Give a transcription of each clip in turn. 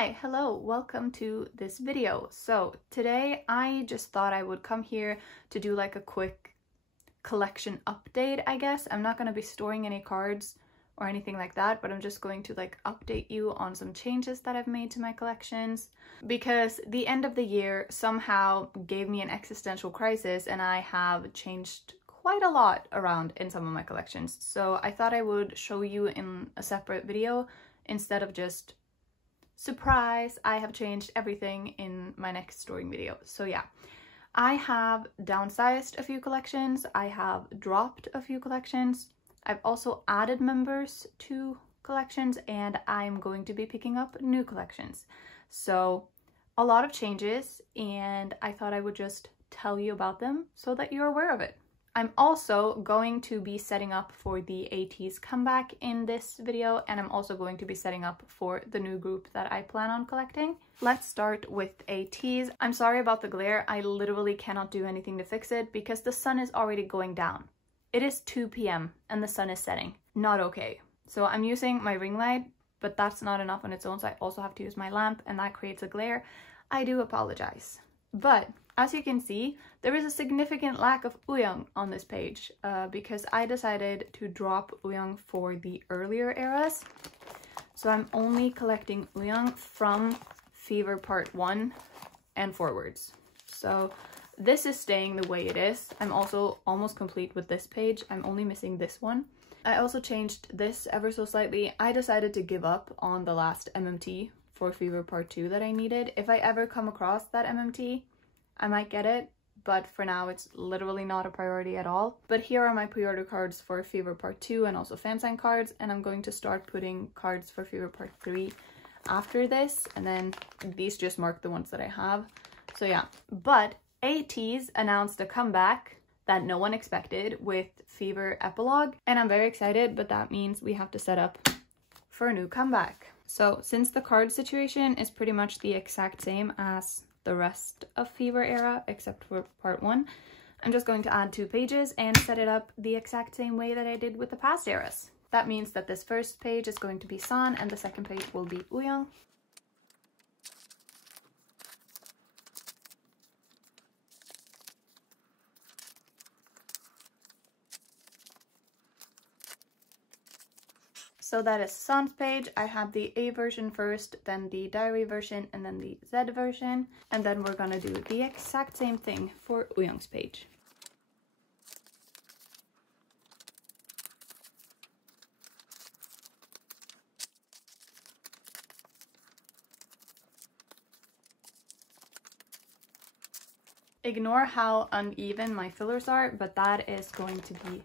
Hi, hello, welcome to this video. So today I just thought I would come here to do like a quick collection update, I guess. I'm not going to be storing any cards or anything like that, but I'm just going to like update you on some changes that I've made to my collections, because the end of the year somehow gave me an existential crisis and I have changed quite a lot around in some of my collections. So I thought I would show you in a separate video instead of just surprise, I have changed everything in my next storing video. So yeah, I have downsized a few collections, I have dropped a few collections, I've also added members to collections, and I'm going to be picking up new collections. So a lot of changes, and I thought I would just tell you about them so that you're aware of it. I'm also going to be setting up for the ATEEZ comeback in this video, and I'm also going to be setting up for the new group that I plan on collecting. Let's start with ATEEZ. I'm sorry about the glare, I literally cannot do anything to fix it because the sun is already going down. It is 2 p.m. and the sun is setting. Not okay. So I'm using my ring light, but that's not enough on its own, so I also have to use my lamp, and that creates a glare. I do apologize. But as you can see, there is a significant lack of Ouyang on this page because I decided to drop Ouyang for the earlier eras. So I'm only collecting Ouyang from Fever Part 1 and forwards. So this is staying the way it is. I'm also almost complete with this page. I'm only missing this one. I also changed this ever so slightly. I decided to give up on the last MMT for Fever Part 2 that I needed. If I ever come across that MMT, I might get it, but for now it's literally not a priority at all. But here are my pre-order cards for Fever Part 2 and also fan sign cards, and I'm going to start putting cards for Fever Part 3 after this, and then these just mark the ones that I have. So yeah, but ATEEZ announced a comeback that no one expected with Fever Epilogue, and I'm very excited, but that means we have to set up for a new comeback. So since the card situation is pretty much the exact same as the rest of Fever era except for Part 1, I'm just going to add 2 pages and set it up the exact same way that I did with the past eras. That means that this first page is going to be San and the second page will be Ouyang. So that is San's page. I have the A version first, then the diary version, and then the Z version. And then we're gonna do the exact same thing for Ouyang's page. Ignore how uneven my fillers are, but that is going to be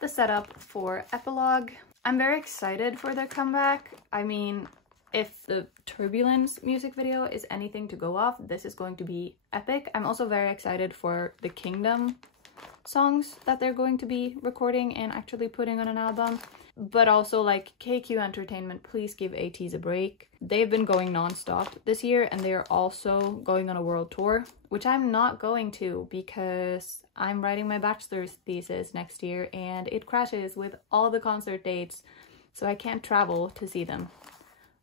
the setup for Epilogue. I'm very excited for their comeback. I mean, if the Turbulence music video is anything to go off, this is going to be epic. I'm also very excited for the Kingdom songs that they're going to be recording and actually putting on an album. But also, like, KQ Entertainment, please give ATEEZ a break. They've been going non-stop this year, and they are also going on a world tour, which I'm not going to because I'm writing my bachelor's thesis next year and it crashes with all the concert dates, so I can't travel to see them.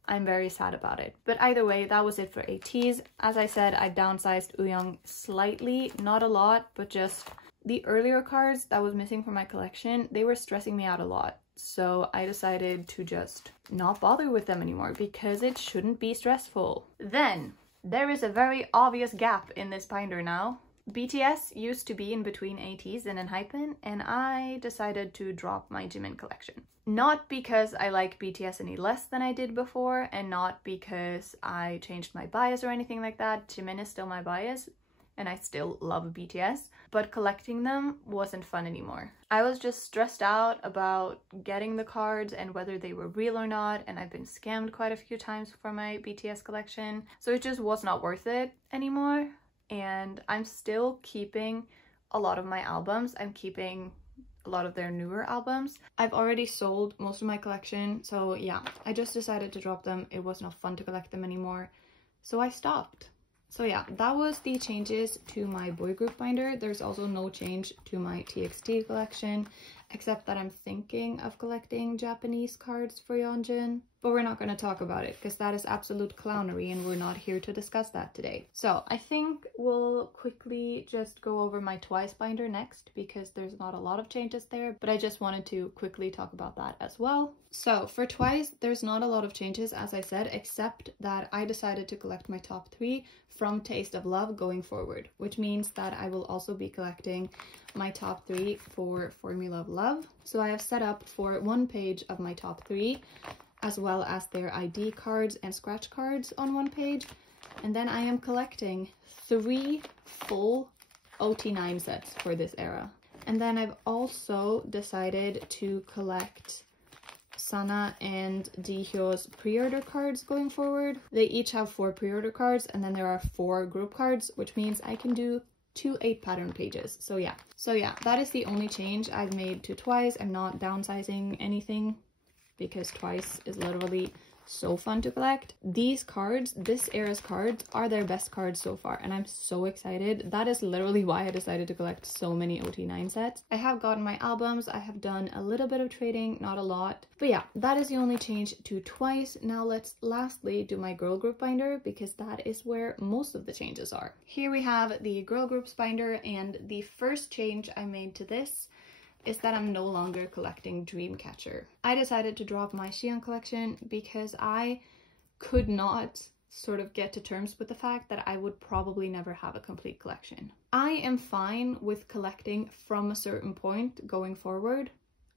I'm very sad about it. But either way, that was it for ATEEZ. As I said, I downsized Ouyang slightly, not a lot, but just the earlier cards that was missing from my collection, they were stressing me out a lot. So I decided to just not bother with them anymore because it shouldn't be stressful. Then there is a very obvious gap in this binder now. BTS used to be in between ATEEZ and ENHYPEN, and I decided to drop my Jimin collection. Not because I like BTS any less than I did before, and not because I changed my bias or anything like that. Jimin is still my bias, and I still love BTS, but collecting them wasn't fun anymore. I was just stressed out about getting the cards and whether they were real or not, and I've been scammed quite a few times for my BTS collection, so it just was not worth it anymore. And I'm still keeping a lot of my albums. I'm keeping a lot of their newer albums. I've already sold most of my collection, so yeah, I just decided to drop them. It was not fun to collect them anymore, so I stopped. So yeah, that was the changes to my boy group binder. There's also no change to my TXT collection. except that I'm thinking of collecting Japanese cards for Yeonjun. But we're not going to talk about it because that is absolute clownery and we're not here to discuss that today. So I think we'll quickly just go over my Twice binder next because there's not a lot of changes there, but I just wanted to quickly talk about that as well. So for Twice, there's not a lot of changes, as I said, except that I decided to collect my top 3 from Taste of Love going forward, which means that I will also be collecting my top 3 for Formula of Love. So I have set up for 1 page of my top 3, as well as their ID cards and scratch cards on 1 page. And then I am collecting 3 full OT9 sets for this era. And then I've also decided to collect Sana and Jihyo's pre-order cards going forward. They each have 4 pre-order cards, and then there are 4 group cards, which means I can do 2 8 pattern pages. So yeah, that is the only change I've made to Twice. I'm not downsizing anything, because Twice is literally so fun to collect. These cards, this era's cards, are their best cards so far, and I'm so excited. That is literally why I decided to collect so many OT9 sets. I have gotten my albums, I have done a little bit of trading, not a lot. But yeah, that is the only change to Twice. Now let's lastly do my girl group binder, because that is where most of the changes are. Here we have the girl groups binder, and the first change I made to this is that I'm no longer collecting Dreamcatcher. I decided to drop my Xi'an collection because I could not sort of get to terms with the fact that I would probably never have a complete collection. I am fine with collecting from a certain point going forward.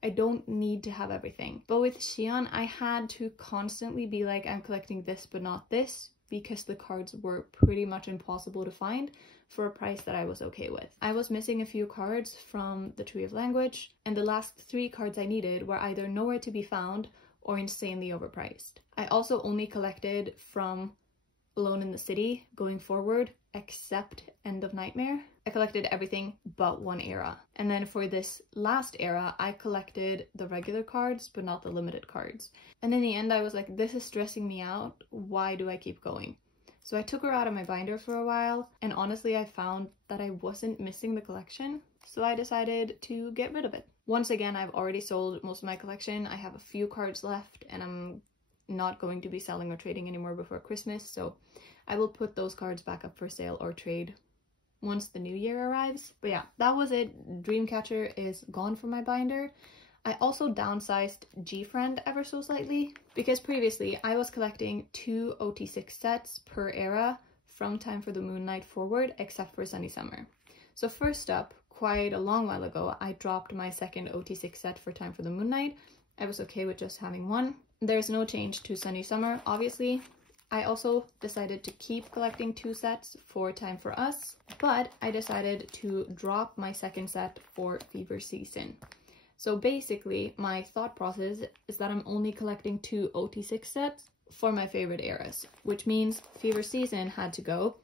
I don't need to have everything. But with Xi'an, I had to constantly be like, I'm collecting this but not this, because the cards were pretty much impossible to find for a price that I was okay with. I was missing a few cards from the Tree of Language, and the last 3 cards I needed were either nowhere to be found or insanely overpriced. I also only collected from Alone in the City going forward, except End of Nightmare. I collected everything but 1 era. And then for this last era, I collected the regular cards, but not the limited cards. And in the end, I was like, this is stressing me out. Why do I keep going? So I took her out of my binder for a while, and honestly, I found that I wasn't missing the collection. So I decided to get rid of it. Once again, I've already sold most of my collection. I have a few cards left, and I'm not going to be selling or trading anymore before Christmas. So I will put those cards back up for sale or trade once the new year arrives. But yeah, that was it. Dreamcatcher is gone from my binder. I also downsized G-Friend ever so slightly, because previously I was collecting 2 OT6 sets per era from Time for the Moon Night forward, except for Sunny Summer. So first up, quite a long while ago, I dropped my second OT6 set for Time for the Moon Night. I was okay with just having 1. There's no change to Sunny Summer, obviously. I also decided to keep collecting 2 sets for Time for Us, but I decided to drop my second set for Fever Season. So basically, my thought process is that I'm only collecting 2 OT6 sets for my favorite eras, which means Fever Season had to go,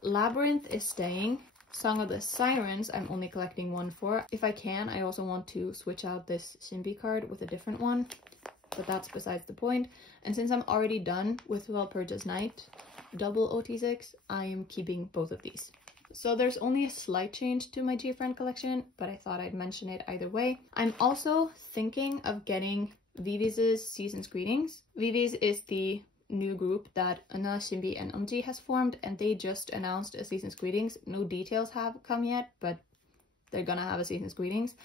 Labyrinth is staying, Song of the Sirens I'm only collecting 1 for. If I can, I also want to switch out this Shinbi card with a different one, but that's besides the point. And since I'm already done with Walpurgis Night, double OT6, I am keeping both of these. So there's only a slight change to my G-Friend collection, but I thought I'd mention it either way. I'm also thinking of getting Vivi's Season's Greetings. Vivi's is the new group that Ana, Shinbi, and Umji has formed, and they just announced a Season's Greetings. No details have come yet, but they're gonna have a Season's Greetings.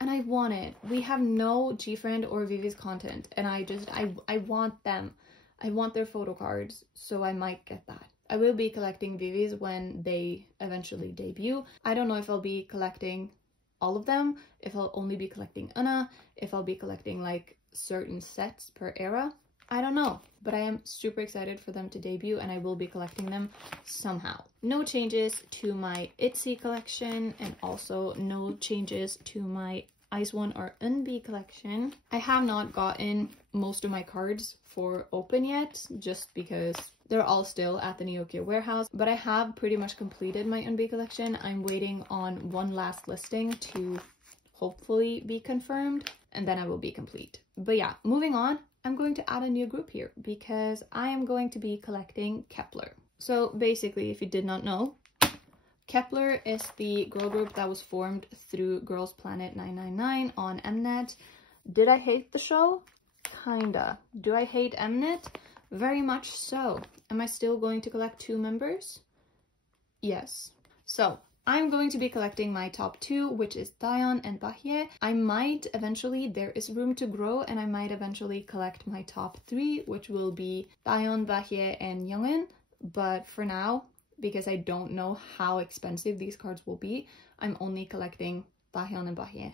And I want it. We have no G-Friend or Vivi's content, and I want them. I want their photo cards, so I might get that. I will be collecting Vivi's when they eventually debut. I don't know if I'll be collecting all of them, if I'll only be collecting Ana, if I'll be collecting like certain sets per era. I don't know, but I am super excited for them to debut, and I will be collecting them somehow. No changes to my ITZY collection, and also no changes to my Ice One or Unbi collection. I have not gotten most of my cards for open yet, just because they're all still at the Neokia warehouse, but I have pretty much completed my Unbi collection. I'm waiting on one last listing to hopefully be confirmed, and then I will be complete. But yeah, moving on, I'm going to add a new group here because I am going to be collecting Kepler. So basically, if you did not know, Kepler is the girl group that was formed through Girls Planet 999 on Mnet. Did I hate the show? Kinda. Do I hate Mnet? Very much so. Am I still going to collect 2 members? Yes. So I'm going to be collecting my top 2, which is Daeon and Bahye. I might eventually, there is room to grow, and I might eventually collect my top 3, which will be Daeon, Bahye, and Youngin. But for now, because I don't know how expensive these cards will be, I'm only collecting Daeon and Bahye.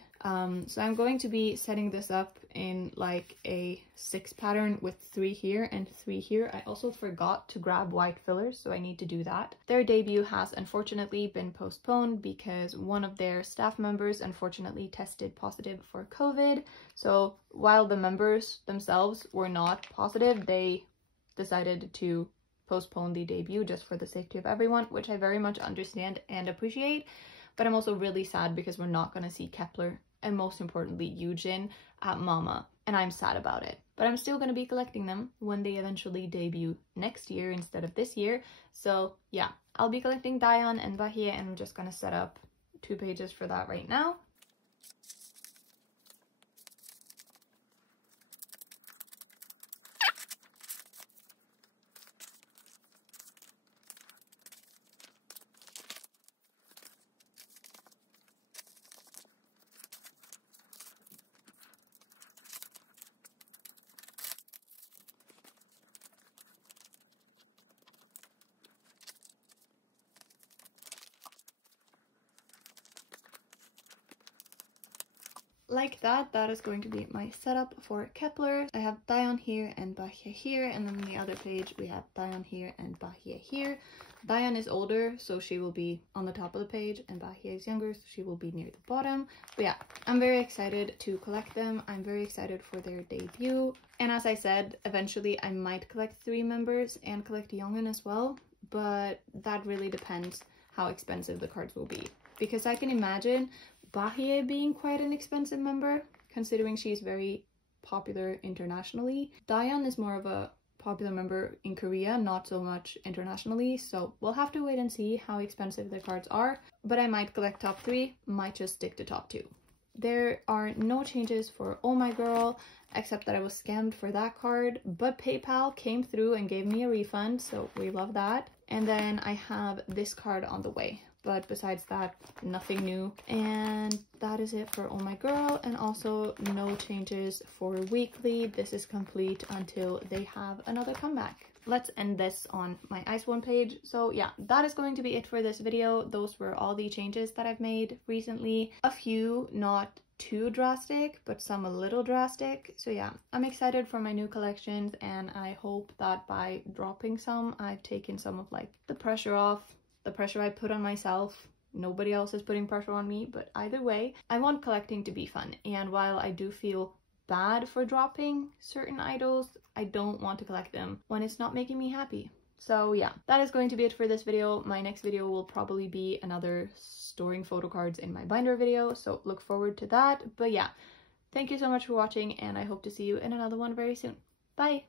So I'm going to be setting this up in like a 6 pattern with 3 here and 3 here. I also forgot to grab white fillers, so I need to do that. Their debut has unfortunately been postponed because one of their staff members unfortunately tested positive for COVID. So while the members themselves were not positive, they decided to postpone the debut just for the safety of everyone, which I very much understand and appreciate. But I'm also really sad because we're not going to see Kepler and most importantly Yujin at Mama, and I'm sad about it. But I'm still going to be collecting them when they eventually debut next year instead of this year. So yeah, I'll be collecting Daeon and Bahye, and I'm just going to set up 2 pages for that right now. Like that, that is going to be my setup for Kepler. I have Daeon here and Bahye here, and then on the other page we have Daeon here and Bahye here. Daeon is older, so she will be on the top of the page, and Bahye is younger, so she will be near the bottom. But yeah, I'm very excited to collect them. I'm very excited for their debut. And as I said, eventually I might collect 3 members and collect Youngin as well, but that really depends how expensive the cards will be. Because I can imagine Bahye being quite an expensive member, considering she's very popular internationally. Daeon is more of a popular member in Korea, not so much internationally, so we'll have to wait and see how expensive the cards are. But I might collect top 3, might just stick to top 2. There are no changes for Oh My Girl, except that I was scammed for that card, but PayPal came through and gave me a refund, so we love that. And then I have this card on the way. But besides that, nothing new. And that is it for Oh My Girl, and also no changes for weekly. This is complete until they have another comeback. Let's end this on my Ice One page. So yeah, that is going to be it for this video. Those were all the changes that I've made recently. A few not too drastic, but some a little drastic. So yeah, I'm excited for my new collections, and I hope that by dropping some, I've taken some of like the pressure off. The pressure I put on myself. Nobody else is putting pressure on me, but either way, I want collecting to be fun. And while I do feel bad for dropping certain idols, I don't want to collect them when it's not making me happy. So yeah, that is going to be it for this video. My next video will probably be another storing photo cards in my binder video, so look forward to that. But yeah, thank you so much for watching, and I hope to see you in another one very soon. Bye!